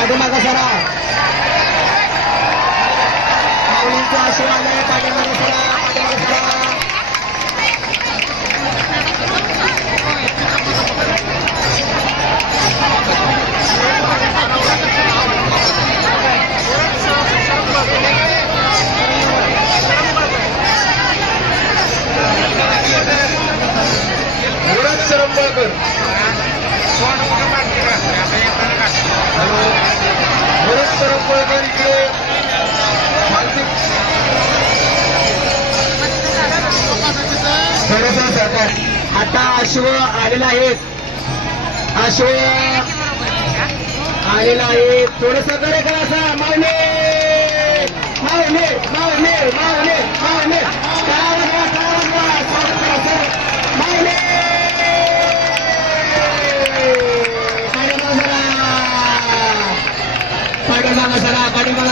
Padu do Mauling Kwasi Mane, Padu Magasara, Padu Magasara. Murat Serembaker. Suara मुराद सरंबाळकर इकडे सरकार आता अश्व आलेला आहे. अश्व आलेला आहे. थोडं सहकार्य करा असा. मावले 上がりました!